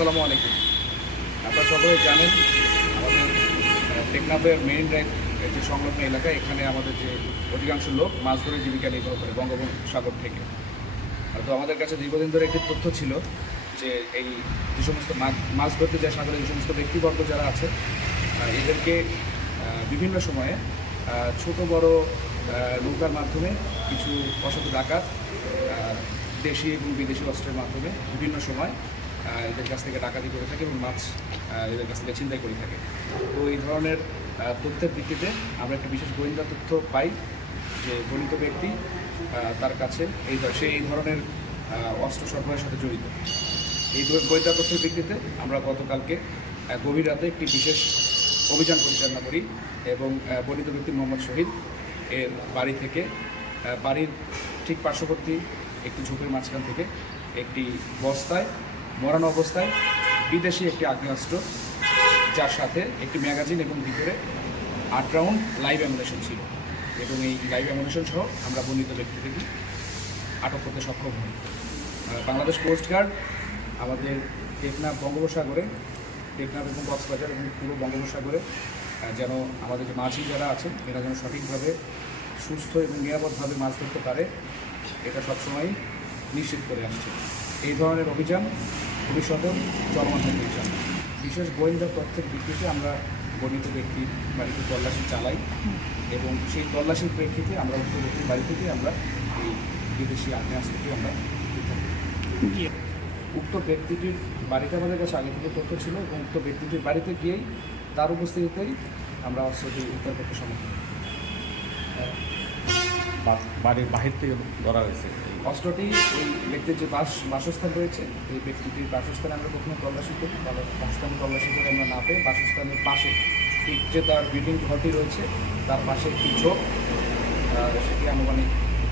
আসসালামু আলাইকুম। আপনারা সকলে জানেন আমাদের টেকনাফের মেইন ড্রাইভ যে সংলগ্ন এলাকা, এখানে আমাদের যে অধিকাংশ লোক মাছ ধরে জীবিকা নির্বাহ করে বঙ্গোপসাগর থেকে। তো আমাদের কাছে দীর্ঘদিন ধরে একটি তথ্য ছিল যে এই যে সমস্ত মাছ ধরতে যায় সাগরে যে সমস্ত ব্যক্তিবর্গ যারা আছে এদেরকে বিভিন্ন সময়ে ছোট বড় নৌকার মাধ্যমে কিছু অসাধু ডাকাত দেশি এবং বিদেশি অস্ত্রের মাধ্যমে বিভিন্ন সময় এদের কাছ থেকে ডাকাতি করে থাকে এবং মাছ এদের কাছ থেকে ছিনতাই করে থাকে। তো এই ধরনের তথ্যের ভিত্তিতে আমরা একটা বিশেষ গোয়েন্দা তথ্য পাই যে গণিত ব্যক্তি তার কাছে সে এই ধরনের অস্ত্র সরবরাহের সাথে জড়িত। এই গোয়েন্দা তথ্যের ভিত্তিতে আমরা গতকালকে গভীর রাতে একটি বিশেষ অভিযান পরিচালনা করি এবং গণিত ব্যক্তি মোহাম্মদ শহীদ এর বাড়ি থেকে বাড়ির ঠিক পার্শ্ববর্তী একটি ঝোপের মাঝখান থেকে একটি বস্তায় মরানো অবস্থায় বিদেশি একটি আগ্নেয়াস্ত্র, যার সাথে একটি ম্যাগাজিন এবং ভিতরে 8 রাউন্ড লাইভ অ্যামুনেশন ছিল এবং এই লাইভ অ্যামুনেশন সহ আমরা বর্ণিত ব্যক্তিটিকে আটক করতে সক্ষম হই। বাংলাদেশ কোস্টগার্ড আমাদের টেকনাফ বঙ্গোপসাগরে, টেকনাফ এবং কক্সবাজার এবং পুরো বঙ্গোপসাগরে যেন আমাদের যে মাঝি যারা আছেন এরা যেন সঠিকভাবে সুস্থ এবং নিরাপদভাবে মাছ ধরতে পারে, এটা সবসময়ই নিশ্চিত করে আসছে। এই ধরনের অভিযান ভবিষ্যতেও চলমান থাকবে ইনশাআল্লাহ। বিশেষ গোয়েন্দা তথ্যের ভিত্তিতে আমরা গণিত ব্যক্তির বাড়িতে তল্লাশি চালাই এবং সেই তল্লাশির প্রেক্ষিতে আমরা উক্ত ব্যক্তির বাড়ি থেকে আমরা এই বিদেশি আগ্নেয়াস্ত্রটি আমরা উক্ত ব্যক্তিটির বাড়িতে আমাদের কাছে আগে থেকে তথ্য ছিল এবং উক্ত ব্যক্তিটির বাড়িতে গিয়েই তার উপস্থিতিতেই আমরা অস্ত্রটি উদ্ধার করতে সমর্থন। বাড়ির বাহির থেকে ধরা হয়েছে অস্ত্রটি এই ব্যক্তির যে বাসস্থান রয়েছে এই ব্যক্তিটির বাসস্থানে আমরা প্রথমে তল্লাশি করি। বাসস্থানে তল্লাশি করে আমরা না পেয়ে বাসস্থানের পাশে ঠিক যে তার বিল্ডিং ঘরটি রয়েছে তার পাশে একটি ঝোপ, সেটি আনুমানিক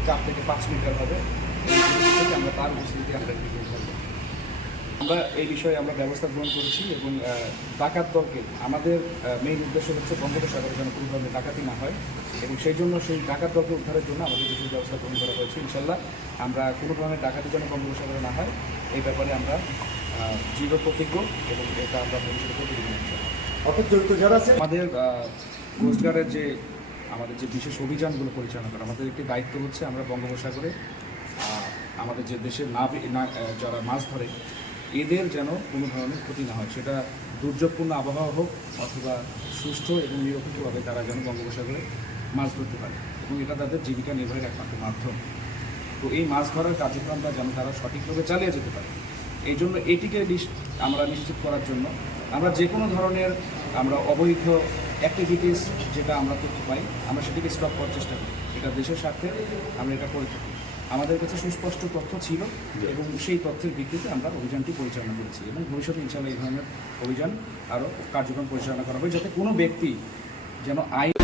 4 থেকে 5 মিটার হবে। এই থেকে আমরা তার উপস্থিতিতে আমরা একটি করবো। আমরা এই বিষয়ে আমরা ব্যবস্থা গ্রহণ করেছি এবং ডাকাত দলকে আমাদের মেইন উদ্দেশ্য হচ্ছে বঙ্গোপসাগরে যেন কোনো ধরনের ডাকাতি না হয় এবং সেই জন্য সেই ডাকাত দলকে উদ্ধারের জন্য আমাদের বিশেষ ব্যবস্থা গ্রহণ করা হয়েছে। ইনশাল্লাহ আমরা কোনো ধরনের ডাকাতি যেন বঙ্গোপসাগরে না হয় এই ব্যাপারে আমরা দৃঢ় প্রতিজ্ঞ এবং এটা আমরা ভবিষ্যতে প্রতিযোগিতা অর্থাৎ জড়িত যারা আছে আমাদের কোস্টগার্ডের যে আমাদের যে বিশেষ অভিযানগুলো পরিচালনা করা আমাদের একটি দায়িত্ব হচ্ছে আমরা বঙ্গোপসাগরে আমাদের যে দেশের যারা মাছ ধরে এদের যেন কোনো ধরনের ক্ষতি না হয়, সেটা দুর্যোগপূর্ণ আবহাওয়া হোক অথবা সুস্থ এবং নিরপেক্ষভাবে তারা যেন বঙ্গোপসাগরে মাছ ধরতে পারে এবং এটা তাদের জীবিকা নির্বাহের একমাত্র মাধ্যম। তো এই মাছ ধরার কার্যক্রমটা যেন তারা সঠিকভাবে চালিয়ে যেতে পারে, এই জন্য এটিকে আমরা নিশ্চিত করার জন্য আমরা যে কোনো ধরনের আমরা অবৈধ অ্যাক্টিভিটিস যেটা আমরা তথ্য পাই আমরা সেটিকে স্টপ করার চেষ্টা করি। এটা দেশের স্বার্থে আমরা এটা করে থাকি। আমাদের কাছে সুস্পষ্ট তথ্য ছিল এবং সেই তথ্যের ভিত্তিতে আমরা অভিযানটি পরিচালনা করেছি এবং ভবিষ্যতে ইনশাআল্লাহ এই ধরনের অভিযান আরও কার্যক্রম পরিচালনা করা হবে যাতে কোনো ব্যক্তি যেন আইন